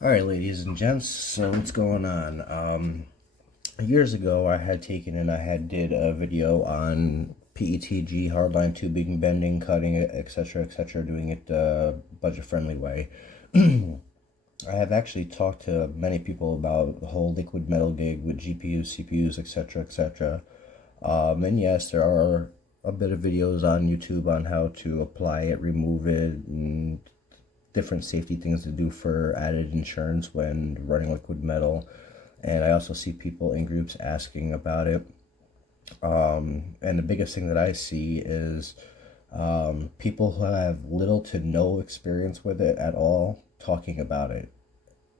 All right, ladies and gents, so what's going on? Years ago, I had taken and I had did a video on PETG, hardline tubing, bending, cutting it, etc., doing it budget-friendly way. I have actually talked to many people about the whole liquid metal gig with GPUs, CPUs, etc. And yes, there are a bit of videos on YouTube on how to apply it, remove it, and different safety things to do for added insurance when running liquid metal. And I also see people in groups asking about it. And the biggest thing that I see is people who have little to no experience with it at all talking about it.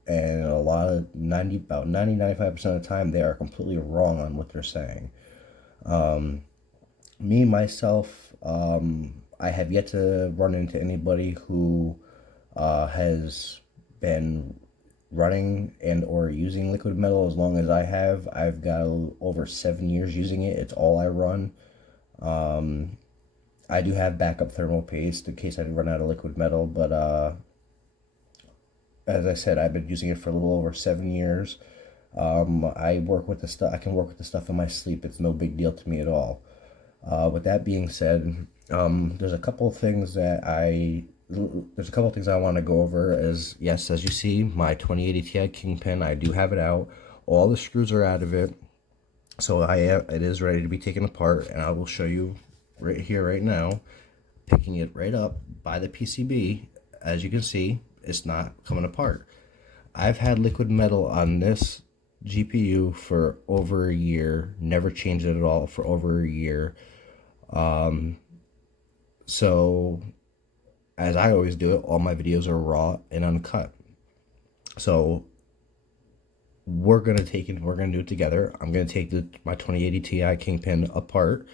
And a lot of about 95% of the time, they are completely wrong on what they're saying. Me, myself, I have yet to run into anybody who has been running and or using liquid metal as long as I have. I've got over 7 years using it. It's all I run. I do have backup thermal paste in case I run out of liquid metal, but as I said, I've been using it for a little over 7 years. I work with the stuff. I can work with the stuff in my sleep. It's no big deal to me at all. With that being said, there's a couple of things that I want to go over. As yes, as you see, my 2080 Ti Kingpin, I do have it out. All the screws are out of it, so it is ready to be taken apart, and I will show you right here, right now, picking it right up by the PCB. As you can see, it's not coming apart. I've had liquid metal on this GPU for over a year, never changed it at all for over a year. So as I always do it, all my videos are raw and uncut. So we're gonna do it together. I'm gonna take my 2080 Ti Kingpin apart,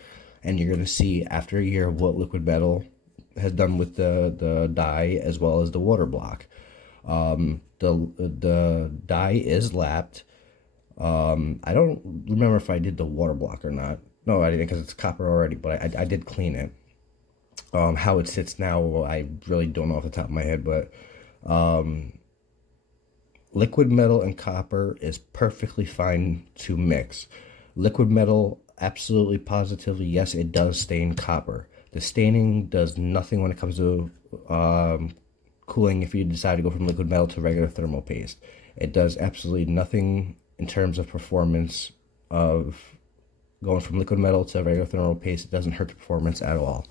and you're gonna see after a year what liquid metal has done with the die as well as the water block. The die is lapped. I don't remember if I did the water block or not. No, I didn't because it's copper already, but I did clean it. How it sits now, I really don't know off the top of my head, but liquid metal and copper is perfectly fine to mix. Liquid metal, absolutely positively, yes, it does stain copper. The staining does nothing when it comes to cooling if you decide to go from liquid metal to regular thermal paste. It does absolutely nothing in terms of performance of going from liquid metal to regular thermal paste. It doesn't hurt the performance at all.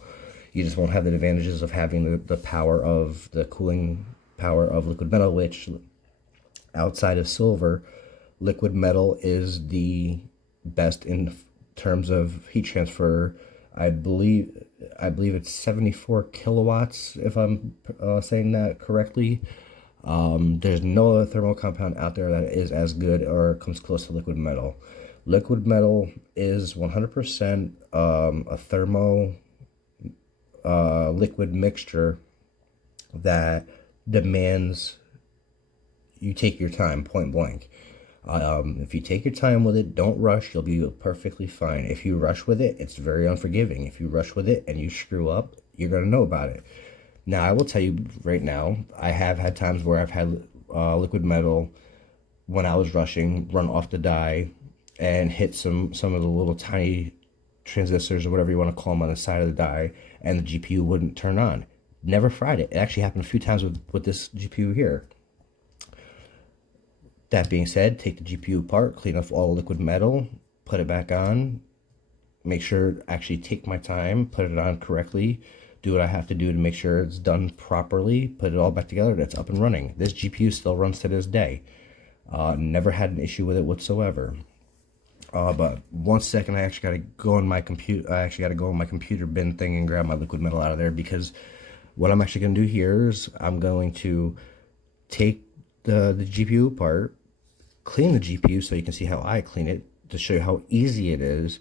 You just won't have the advantages of having the power of the cooling power of liquid metal, which outside of silver, liquid metal is the best in terms of heat transfer. I believe it's 74 kilowatts, if I'm saying that correctly. There's no other thermal compound out there that is as good or comes close to liquid metal. Liquid metal is 100% a thermo liquid mixture that demands you take your time, point blank. If you take your time with it, don't rush, you'll be perfectly fine. If you rush with it, it's very unforgiving. If you rush with it and you screw up, you're going to know about it. Now, I will tell you right now, I have had times where I've had liquid metal, when I was rushing, run off the die and hit some of the little tiny transistors or whatever you want to call them on the side of the die, and the GPU wouldn't turn on. Never fried it. It actually happened a few times with this GPU here. That being said, take the GPU apart, clean off all the liquid metal, put it back on, make sure, actually take my time, put it on correctly, do what I have to do to make sure it's done properly, put it all back together, that's up and running. This GPU still runs to this day. Never had an issue with it whatsoever. But 1 second, I actually got to go in my computer. I actually got to go in my computer bin thing and grab my liquid metal out of there, because what I'm actually going to do here is I'm going to take the GPU apart, clean the GPU so you can see how I clean it, to show you how easy it is.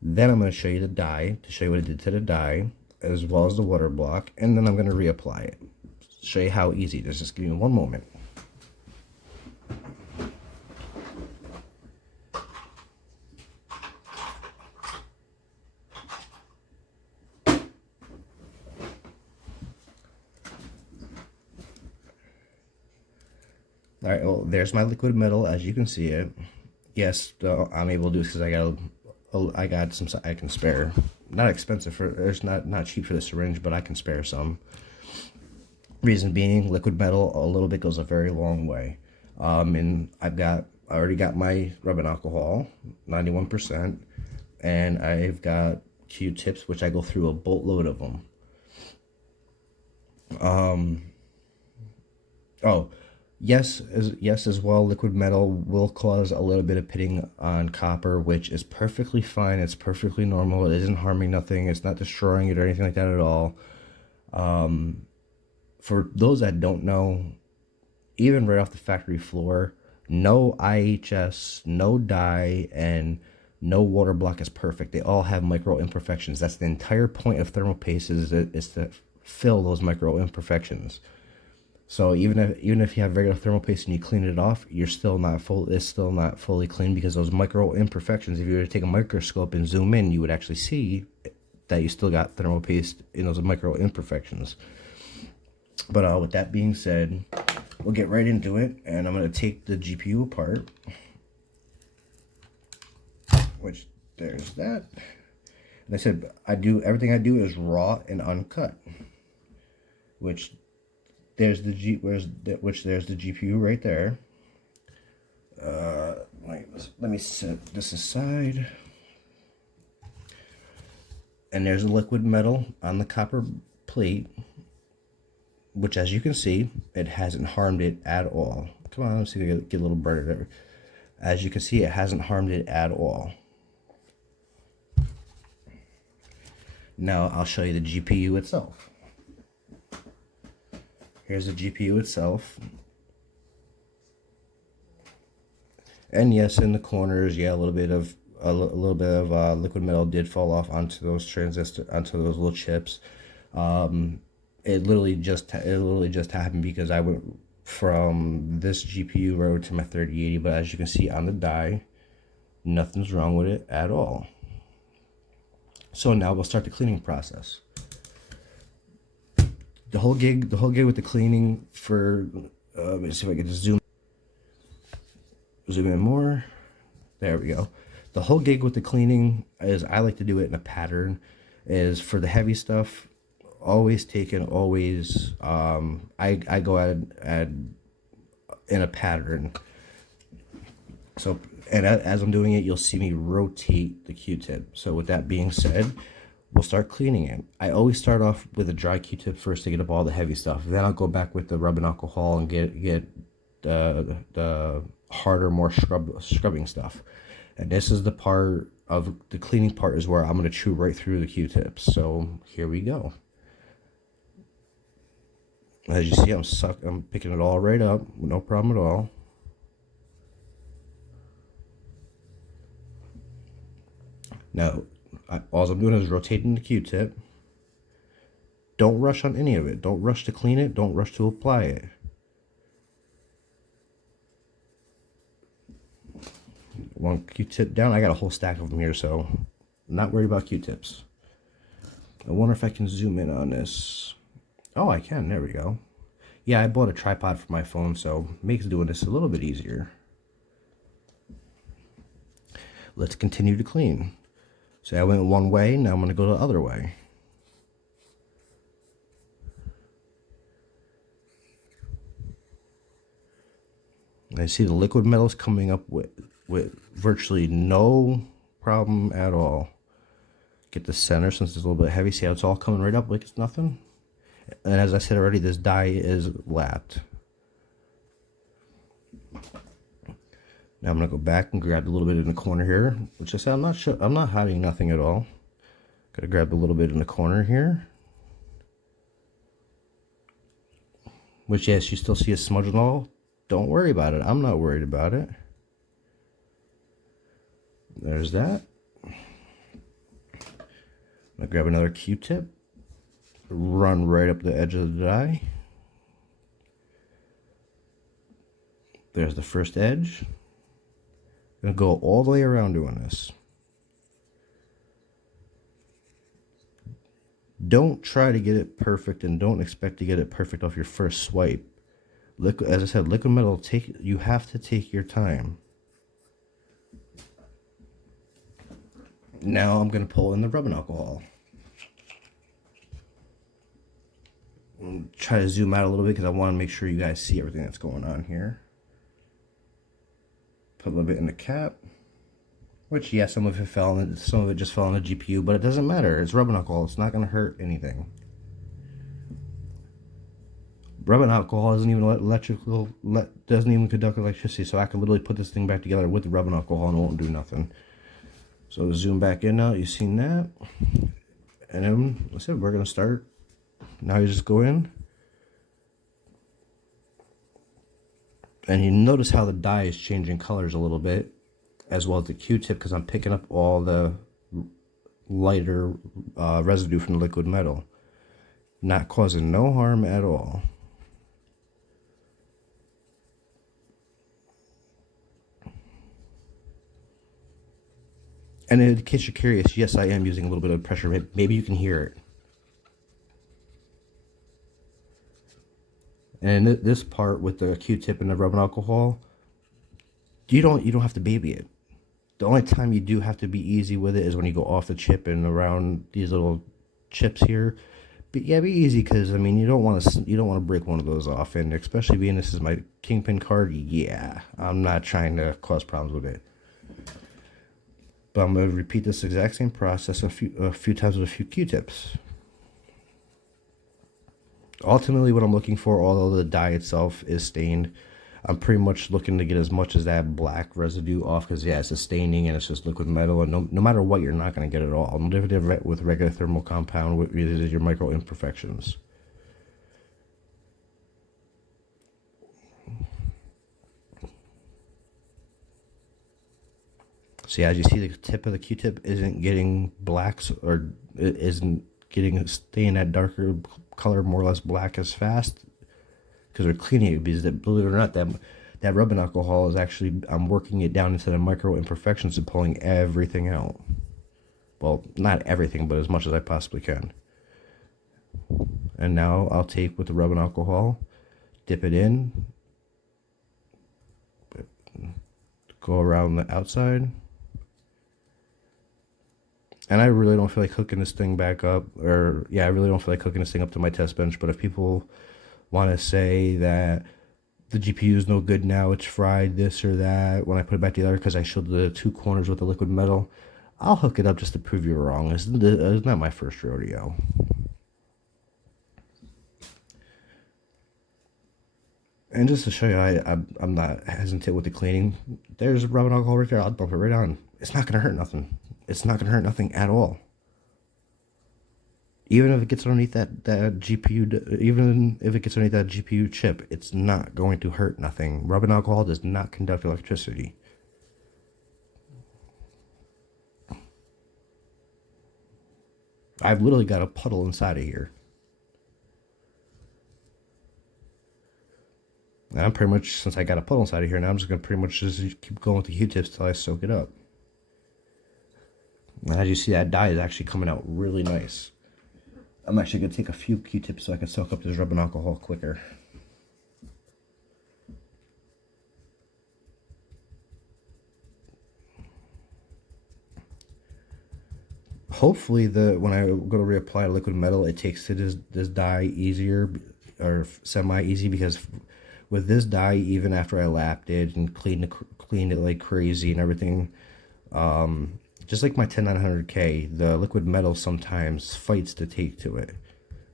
Then I'm going to show you the die, to show you what it did to the die, as well as the water block, and then I'm going to reapply it. Show you how easy it is. Just give me one moment. All right, well, there's my liquid metal as you can see it. Yes, I'm able to do this because I got some I can spare. Not expensive for it's not cheap for the syringe, but I can spare some. Reason being, liquid metal a little bit goes a very long way. And I already got my rubbing alcohol, 91%, and I've got Q-tips, which I go through a boatload of them. Oh, yes as well. Liquid metal will cause a little bit of pitting on copper, which is perfectly fine. It's perfectly normal. It isn't harming nothing. It's not destroying it or anything like that at all. For those that don't know, even right off the factory floor, no IHS, no dye, and no water block is perfect. They all have micro imperfections. That's the entire point of thermal paste is to fill those micro imperfections. So even if you have regular thermal paste and you clean it off, you're still not full. It's still not fully clean because those micro imperfections. If you were to take a microscope and zoom in, you would actually see that you still got thermal paste in those micro imperfections. But with that being said, we'll get right into it, and I'm gonna take the GPU apart. Which there's that. And I said everything I do is raw and uncut. Which there's the GPU right there. Let me set this aside. And there's a liquid metal on the copper plate, which, as you can see, it hasn't harmed it at all. Come on, let's see if I get a little burner there. As you can see, it hasn't harmed it at all. Now I'll show you the GPU itself. Here's the GPU itself. And yes, in the corners, yeah, a little bit of liquid metal did fall off onto those onto those little chips. It literally just happened because I went from this GPU right over to my 3080, but as you can see on the die, nothing's wrong with it at all. So now we'll start the cleaning process. The whole gig with the cleaning for, let me see if I can just zoom in more. There we go. The whole gig with the cleaning is, I like to do it in a pattern, is for the heavy stuff, I go at in a pattern. So, and as I'm doing it, you'll see me rotate the Q-tip. So with that being said, we'll start cleaning it. I always start off with a dry Q-tip first to get up all the heavy stuff. Then I'll go back with the rubbing alcohol and get the harder, more scrubbing stuff. And this is the part of the cleaning part is where I'm going to chew right through the Q-tips. So here we go. As you see, I'm picking it all right up, no problem at all. Now, all I'm doing is rotating the Q-tip. Don't rush on any of it. Don't rush to clean it. Don't rush to apply it. One Q-tip down. I got a whole stack of them here, so I'm not worried about Q-tips. I wonder if I can zoom in on this. Oh, I can. There we go. Yeah, I bought a tripod for my phone, so it makes doing this a little bit easier. Let's continue to clean. So I went one way, now I'm going to go the other way. And I see the liquid metals coming up with virtually no problem at all. Get the center since it's a little bit heavy. See how it's all coming right up like it's nothing? And as I said already, this die is lapped. Now I'm gonna go back and grab a little bit in the corner here, which I said I'm not hiding nothing at all. Gotta grab a little bit in the corner here. Which, yes, you still see a smudge and all. Don't worry about it. I'm not worried about it. There's that. I'm gonna grab another Q-tip. Run right up the edge of the die. There's the first edge. I'm gonna go all the way around doing this. Don't try to get it perfect and don't expect to get it perfect off your first swipe. Liquid, as I said, liquid metal, you have to take your time. Now I'm going to pull in the rubbing alcohol. Try to zoom out a little bit because I want to make sure you guys see everything that's going on here. Put a little bit in the cap, which, yeah, some of it just fell on the GPU, but it doesn't matter. It's rubbing alcohol. It's not going to hurt anything. Rubbing alcohol doesn't even conduct electricity, so I can literally put this thing back together with the rubbing alcohol and it won't do nothing. So zoom back in now. You've seen that, and then I said we're gonna start. Now you just go in, and you notice how the dye is changing colors a little bit, as well as the Q-tip, because I'm picking up all the lighter residue from the liquid metal, not causing no harm at all. And in case you're curious, yes, I am using a little bit of pressure. Maybe you can hear it. And this part with the Q-tip and the rubbing alcohol, you don't have to baby it. The only time you do have to be easy with it is when you go off the chip and around these little chips here. But yeah, be easy, because I mean you don't want to break one of those off, and especially being this is my Kingpin card. Yeah, I'm not trying to cause problems with it. But I'm going to repeat this exact same process a few times with a few Q-tips. Ultimately, what I'm looking for, although the dye itself is stained, I'm pretty much looking to get as much as that black residue off, because yeah, it's a staining and it's just liquid metal, and no matter what, you're not going to get it all. No different with regular thermal compound with your micro imperfections. So yeah, as you see, the tip of the Q-tip isn't getting blacks, or it isn't staying that darker color, more or less black, as fast, because we're cleaning it. Because believe it or not, that rubbing alcohol is actually, I'm working it down into the micro imperfections and pulling everything out. Well, not everything, but as much as I possibly can. And now I'll take with the rubbing alcohol, dip it in, go around the outside. And I really don't feel like hooking this thing back up, or yeah, I really don't feel like hooking this thing up to my test bench. But if people want to say that the GPU is no good now, it's fried, this or that, when I put it back together because I showed the two corners with the liquid metal, I'll hook it up just to prove you wrong. It's not my first rodeo. And just to show you, I'm not hesitant with the cleaning. There's rubbing alcohol right there. I'll dump it right on. It's not going to hurt nothing. It's not going to hurt nothing at all. Even if it gets underneath that GPU, even if it gets underneath that GPU chip, it's not going to hurt nothing. Rubbing alcohol does not conduct electricity. I've literally got a puddle inside of here. And I'm pretty much, since I got a puddle inside of here, now I'm just going to pretty much just keep going with the Q-tips till I soak it up. And as you see, that dye is actually coming out really nice. I'm actually going to take a few Q-tips so I can soak up this rubbing alcohol quicker. Hopefully, when I go to reapply liquid metal, it takes to this dye easier, or semi-easy, because with this dye, even after I lapped it and cleaned it like crazy and everything, just like my 10900K, the liquid metal sometimes fights to take to it,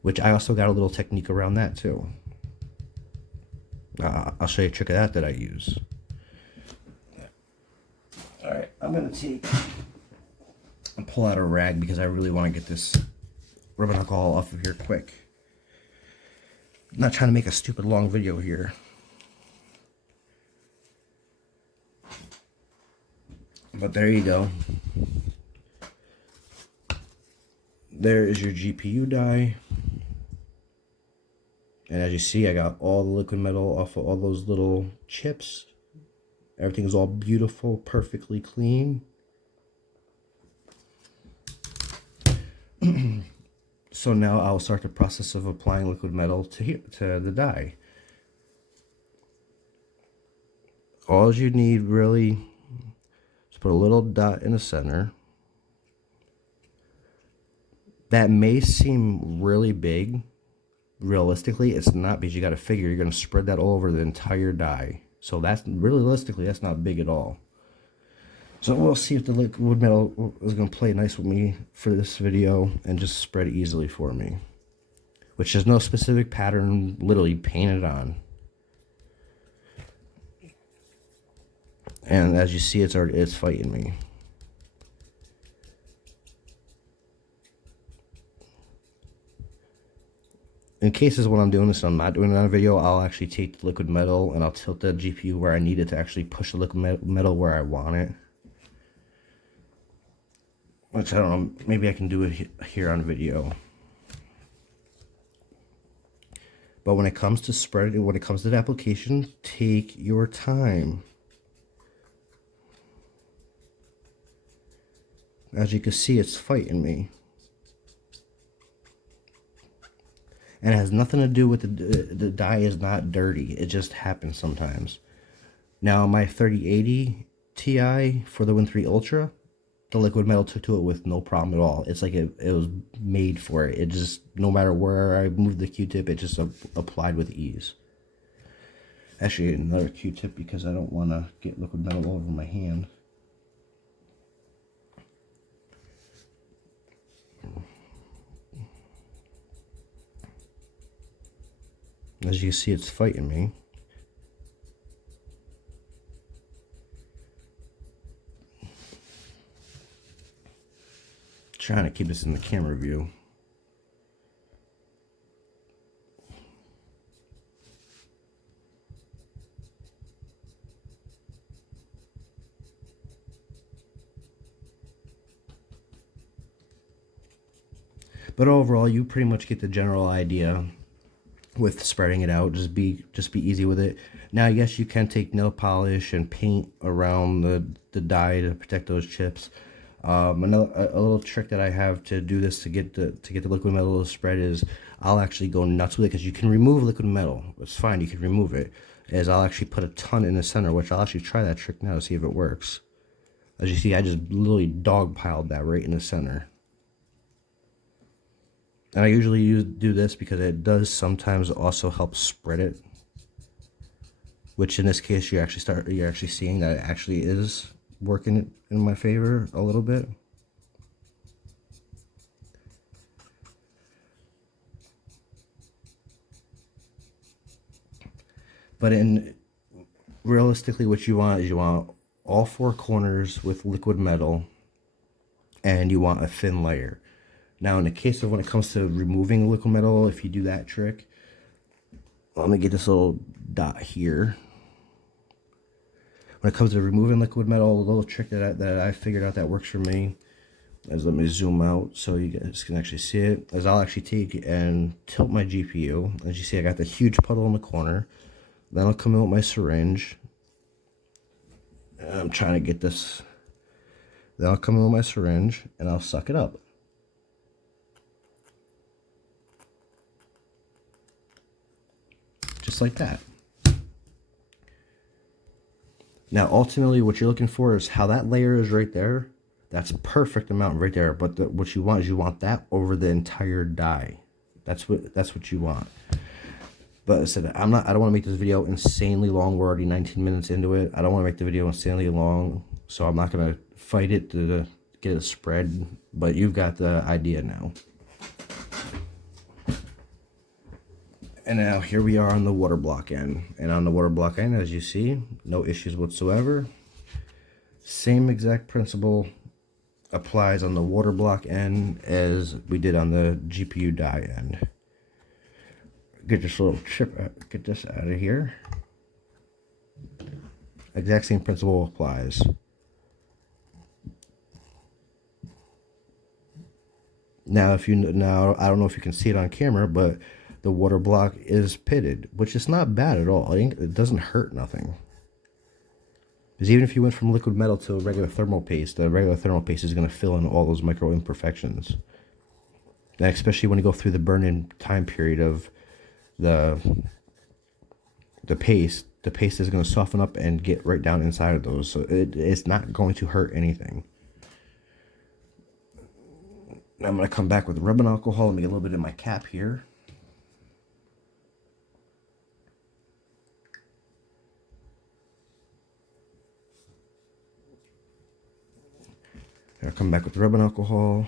which I also got a little technique around that too. I'll show you a trick of that I use. Alright, I'm going to take and pull out a rag because I really want to get this rubbing alcohol off of here quick. I'm not trying to make a stupid long video here. But there you go. There is your GPU dye. And as you see, I got all the liquid metal off of all those little chips. Everything's all beautiful, perfectly clean. So now I'll start the process of applying liquid metal to the dye. All you need really is put a little dot in the center. That may seem really big. Realistically, it's not, because you got to figure you're going to spread that all over the entire die. So that's realistically, that's not big at all. So we'll see if the liquid metal is going to play nice with me for this video and just spread easily for me. Which is no specific pattern, literally painted on. And as you see, it's fighting me. In cases when I'm doing this and I'm not doing it on a video, I'll actually take the liquid metal and I'll tilt the GPU where I need it to actually push the liquid metal where I want it. Which I don't know, maybe I can do it here on video. But when it comes to spreading, when it comes to the application, take your time. As you can see, it's fighting me. And it has nothing to do with the die is not dirty. It just happens sometimes. Now my 3080 Ti for the Win 3 Ultra, the liquid metal took to it with no problem at all. It's like it was made for it. It just, no matter where I moved the Q-tip, it just applied with ease. Actually, another Q-tip because I don't want to get liquid metal all over my hand. As you can see, it's fighting me. Trying to keep this in the camera view. But overall, you pretty much get the general idea with spreading it out. Just be easy with it. Now, yes, you can take nail polish and paint around the die to protect those chips. A little trick that I have to do this to get the liquid metal to spread is I'll actually go nuts with it, because you can remove liquid metal. It's fine, you can remove it. Is I'll actually put a ton in the center, which I'll actually try that trick now to see if it works. As you see, I just literally dogpiled that right in the center. And I usually do this because it does sometimes also help spread it. Which in this case, you're actually seeing that it actually is working in my favor a little bit. But realistically, what you want is you want all four corners with liquid metal, and you want a thin layer. Now, in the case of when it comes to removing liquid metal, if you do that trick, let me get this little dot here. When it comes to removing liquid metal, a little trick that I figured out that works for me is, let me zoom out so you guys can actually see it, is I'll actually take and tilt my GPU. As you see, I got the huge puddle in the corner. Then I'll come in with my syringe. I'm trying to get this. Then I'll come in with my syringe and I'll suck it up. Just like that. Now, ultimately, what you're looking for is how that layer is right there. That's a perfect amount right there. But what you want is you want that over the entire die. That's what you want. But I said, I don't want to make this video insanely long. We're already 19 minutes into it. I don't want to make the video insanely long, so I'm not going to fight it to get it spread. But you've got the idea now. And now here we are on the water block end. And on the water block end, as you see, no issues whatsoever. Same exact principle applies on the water block end as we did on the GPU die end. Get this little chip, get this out of here. Exact same principle applies. Now, I don't know if you can see it on camera, but the water block is pitted, which is not bad at all. It doesn't hurt nothing. Because even if you went from liquid metal to regular thermal paste, the regular thermal paste is going to fill in all those micro imperfections. And especially when you go through the burn-in time period of the paste, the paste is going to soften up and get right down inside of those. So it's not going to hurt anything. Now I'm going to come back with rubbing alcohol. Let me get a little bit in my cap here. I'll come back with rubbing alcohol.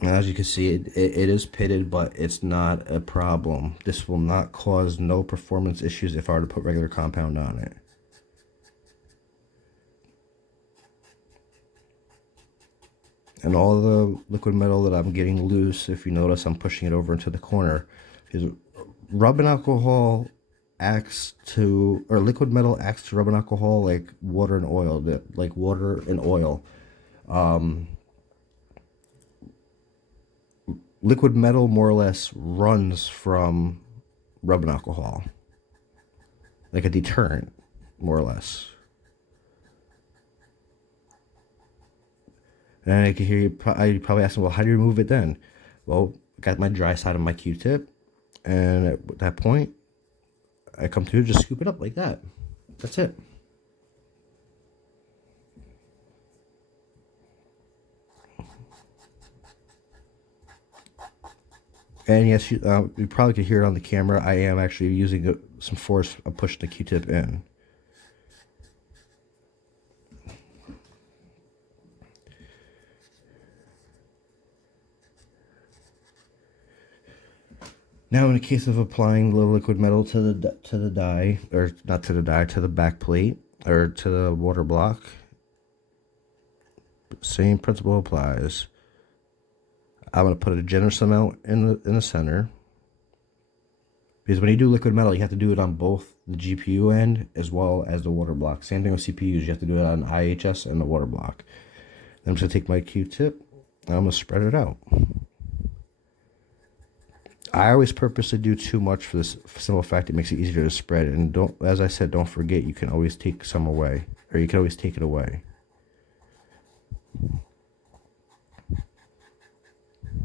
And as you can see, it is pitted, but it's not a problem. This will not cause no performance issues if I were to put regular compound on it. And all the liquid metal that I'm getting loose, if you notice, I'm pushing it over into the corner. Because rubbing alcohol acts to, or liquid metal acts to rubbing alcohol like water and oil, like water and oil. Liquid metal more or less runs from rubbing alcohol, like a deterrent, more or less. And I can hear you probably asking, well, how do you remove it then? Well, I got my dry side of my Q-tip, and at that point, I come through, just scoop it up like that. That's it. And yes, you probably could hear it on the camera. I am actually using some force. I'm pushing the Q-tip in. Now, in the case of applying the liquid metal to the die, or not to the die, to the back plate, or to the water block, same principle applies. I'm going to put a generous amount in the center, because when you do liquid metal, you have to do it on both the GPU end as well as the water block. Same thing with CPUs, you have to do it on IHS and the water block. Then I'm just going to take my Q-tip, and I'm going to spread it out. I always purposely do too much for this simple fact it makes it easier to spread. And don't, as I said, don't forget you can always take some away, or you can always take it away.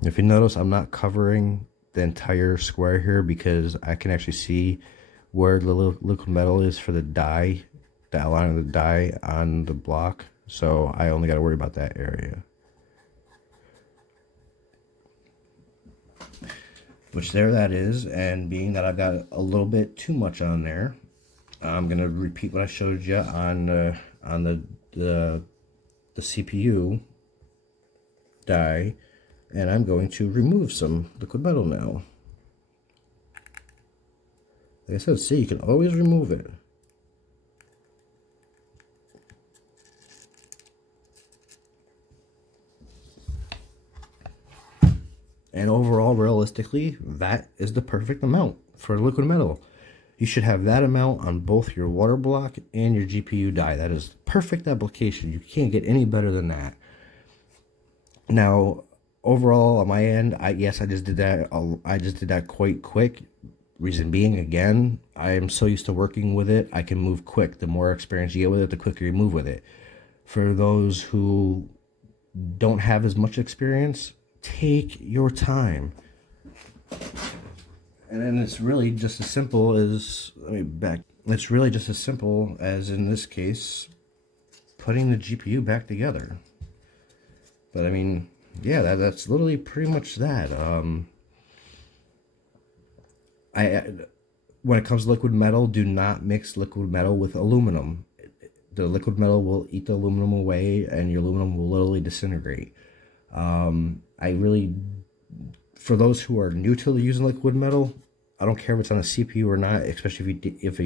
If you notice, I'm not covering the entire square here because I can actually see where the liquid metal is for the die, the outline of the die on the block. So I only got to worry about that area. Which there that is, and being that I got a little bit too much on there, I'm gonna repeat what I showed you on the CPU die, and I'm going to remove some liquid metal now. Like I said, see, you can always remove it. And overall, realistically, that is the perfect amount for liquid metal. You should have that amount on both your water block and your GPU die. That is perfect application. You can't get any better than that. Now, overall, on my end, I just did that. I just did that quite quick. Reason being, again, I am so used to working with it, I can move quick. The more experience you get with it, the quicker you move with it. For those who don't have as much experience, take your time. And then it's really just as simple as, it's really just as simple as, in this case, putting the GPU back together. But I mean, yeah, that's literally pretty much that. When it comes to liquid metal, do not mix liquid metal with aluminum. The liquid metal will eat the aluminum away, and your aluminum will literally disintegrate. For those who are new to using liquid metal, I don't care if it's on a CPU or not, especially if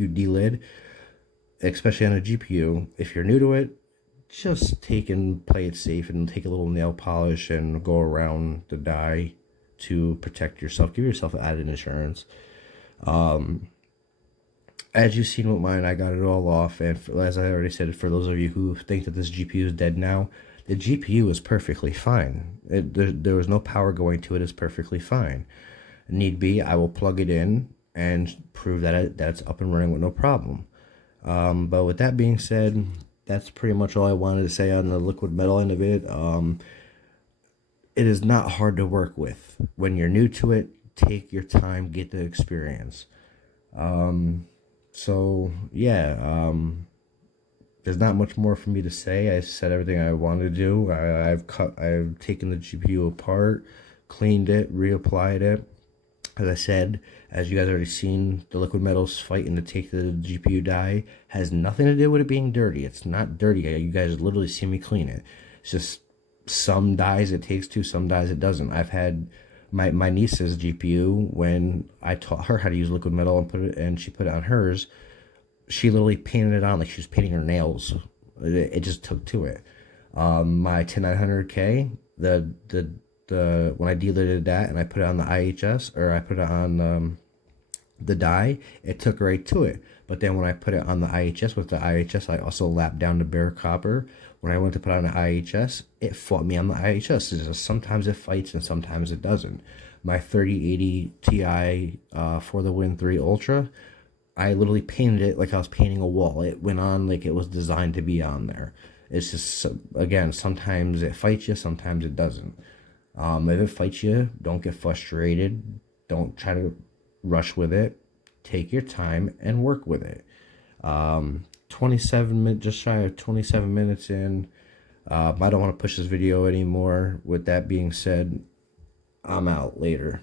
you delid, especially on a GPU. If you're new to it, just take and play it safe and take a little nail polish and go around the die to protect yourself. Give yourself added insurance. As you've seen with mine, I got it all off, and as I already said, for those of you who think that this GPU is dead now, the GPU is perfectly fine. There was no power going to it. It's perfectly fine. Need be, I will plug it in and prove that it's up and running with no problem. But with that being said, that's pretty much all I wanted to say on the liquid metal end of it. It is not hard to work with. When you're new to it, take your time, get the experience. So yeah, there's not much more for me to say. I said everything I wanted to do. I've taken the GPU apart, cleaned it, reapplied it. As I said, as you guys already seen, the liquid metals fighting to take the GPU die has nothing to do with it being dirty. It's not dirty. You guys literally see me clean it. It's just some dies it takes to, some dies it doesn't. I've had my niece's GPU, when I taught her how to use liquid metal and she put it on hers, she literally painted it on like she was painting her nails. It just took to it. My 10900K, the when I deleted that and I put it on the IHS, or I put it on the die, it took right to it. But then when I put it on the IHS with the IHS, I also lapped down the bare copper. When I went to put on the IHS, it fought me on the IHS. It's just, sometimes it fights and sometimes it doesn't. My 3080 Ti for the Win 3 Ultra, I literally painted it like I was painting a wall. It went on like it was designed to be on there. It's just, again, sometimes it fights you, sometimes it doesn't. If it fights you, don't get frustrated. Don't try to rush with it. Take your time and work with it. 27 minutes, just shy of 27 minutes in. I don't want to push this video anymore. With that being said, I'm out. Later.